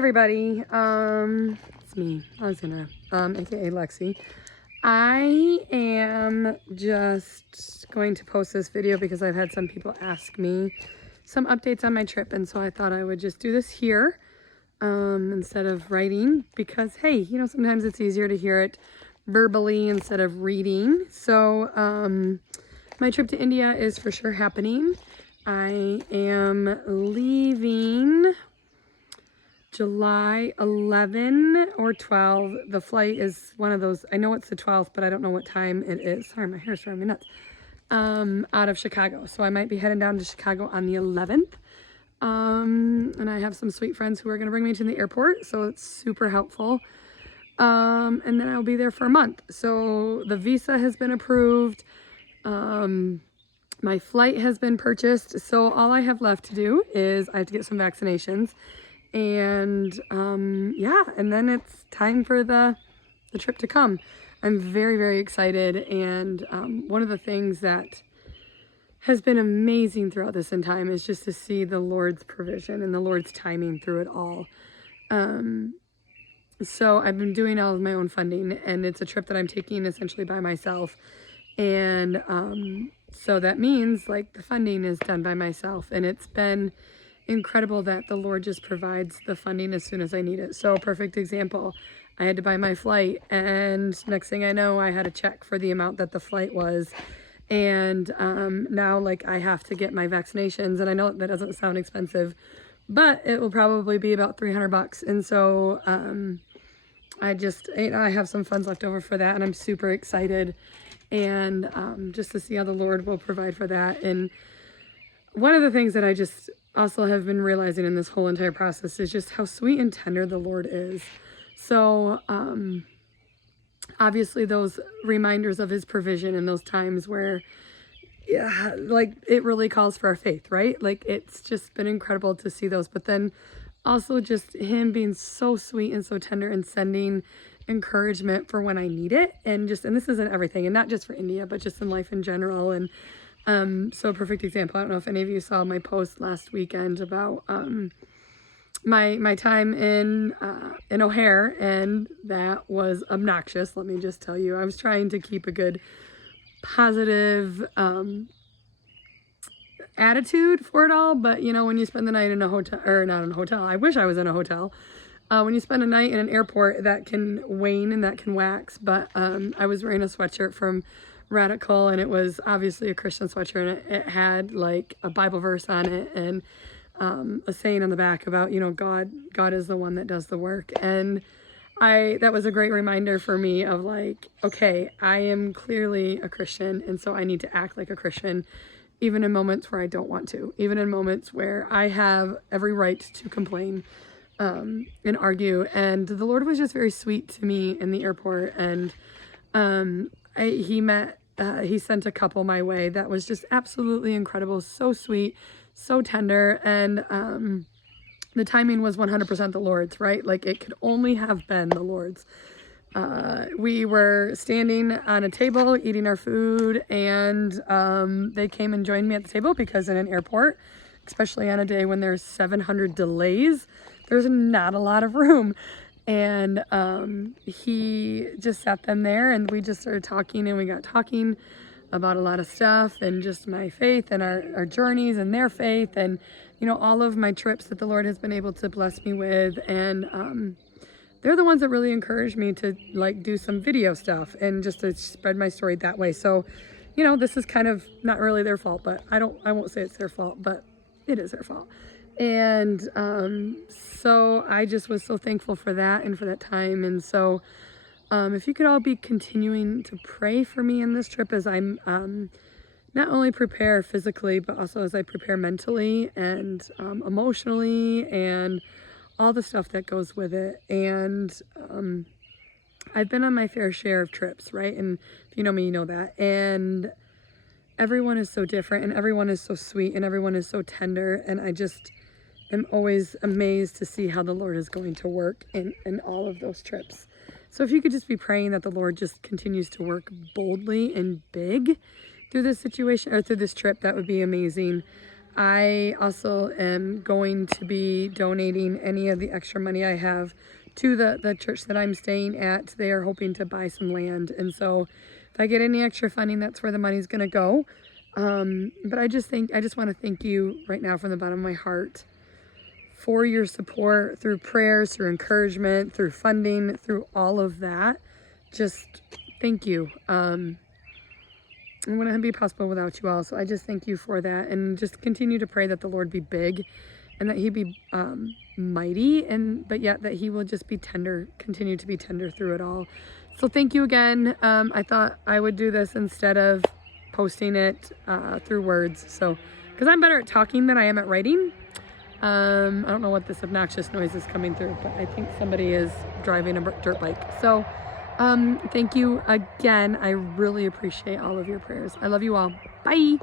everybody, it's me, Alexandra, aka Lexi. I am just going to post this video because I've had some people ask me some updates on my trip, and so I thought I would just do this here instead of writing, because hey, you know, sometimes it's easier to hear it verbally instead of reading. So my trip to India is for sure happening. I am leaving July 11 or 12. The flight is one of those, I know it's the 12th, but I don't know what time it is. Sorry, my hair's driving me nuts. Out of Chicago. So I might be heading down to Chicago on the 11th. And I have some sweet friends who are going to bring me to the airport. So it's super helpful. And then I'll be there for a month. So the visa has been approved. My flight has been purchased. So all I have left to do is I have to get some vaccinations. And yeah, and then it's time for the trip to come. I'm very, very excited. And one of the things that has been amazing throughout this time is just to see the Lord's provision and the Lord's timing through it all. So I've been doing all of my own funding, and it's a trip that I'm taking essentially by myself. And so that means like the funding is done by myself, and it's been incredible that the Lord just provides the funding as soon as I need it. So perfect example, I had to buy my flight, and next thing I know, I had a check for the amount that the flight was. And now like I have to get my vaccinations, and I know that doesn't sound expensive, but it will probably be about $300. And so I have some funds left over for that, and I'm super excited, and just to see how the Lord will provide for that. And one of the things that I just also have been realizing in this whole entire process is just how sweet and tender the Lord is. So obviously those reminders of his provision in those times where, yeah, like it really calls for our faith, right? Like it's just been incredible to see those. But then also just him being so sweet and so tender and sending encouragement for when I need it. And this isn't everything, and not just for India, but just in life in general. And so a perfect example, I don't know if any of you saw my post last weekend about my time in O'Hare, and that was obnoxious. Let me just tell you, I was trying to keep a good positive attitude for it all, but you know, when you spend the night in a hotel, or not in a hotel, I wish I was in a hotel, when you spend a night in an airport, that can wane and that can wax. But I was wearing a sweatshirt from Radical, and it was obviously a Christian sweatshirt, and it had like a Bible verse on it, and a saying on the back about, you know, God is the one that does the work. And that was a great reminder for me of like, okay, I am clearly a Christian, and so I need to act like a Christian, even in moments where I don't want to, even in moments where I have every right to complain and argue. And the Lord was just very sweet to me in the airport, and he sent a couple my way that was just absolutely incredible, so sweet, so tender. And the timing was 100% the Lord's, right? Like it could only have been the Lord's. We were standing on a table eating our food, and they came and joined me at the table, because in an airport, especially on a day when there's 700 delays, there's not a lot of room. And he just sat them there, and we just started talking, and we got talking about a lot of stuff, and just my faith and our journeys and their faith, and you know, all of my trips that the Lord has been able to bless me with. And they're the ones that really encouraged me to like do some video stuff and just to spread my story that way. So, you know, this is kind of not really their fault, but I won't say it's their fault, but it is their fault. And so I just was so thankful for that and for that time. And so if you could all be continuing to pray for me in this trip, as I'm not only prepare physically, but also as I prepare mentally and emotionally, and all the stuff that goes with it. And I've been on my fair share of trips, right? And if you know me, you know that. And everyone is so different, and everyone is so sweet, and everyone is so tender. And I just am always amazed to see how the Lord is going to work in all of those trips. So if you could just be praying that the Lord just continues to work boldly and big through this situation, or through this trip, that would be amazing. I also am going to be donating any of the extra money I have to the church that I'm staying at. They are hoping to buy some land. And so if I get any extra funding, that's where the money's going to go. But I just want to thank you right now from the bottom of my heart for your support through prayers, through encouragement, through funding, through all of that. Just thank you. It wouldn't be possible without you all. So I just thank you for that, and just continue to pray that the Lord be big and that he be mighty, but yet that he will just be tender, continue to be tender through it all. So thank you again. I thought I would do this instead of posting it through words. So, because I'm better at talking than I am at writing. I don't know what this obnoxious noise is coming through, but I think somebody is driving a dirt bike. So thank you again. I really appreciate all of your prayers. I love you all. Bye.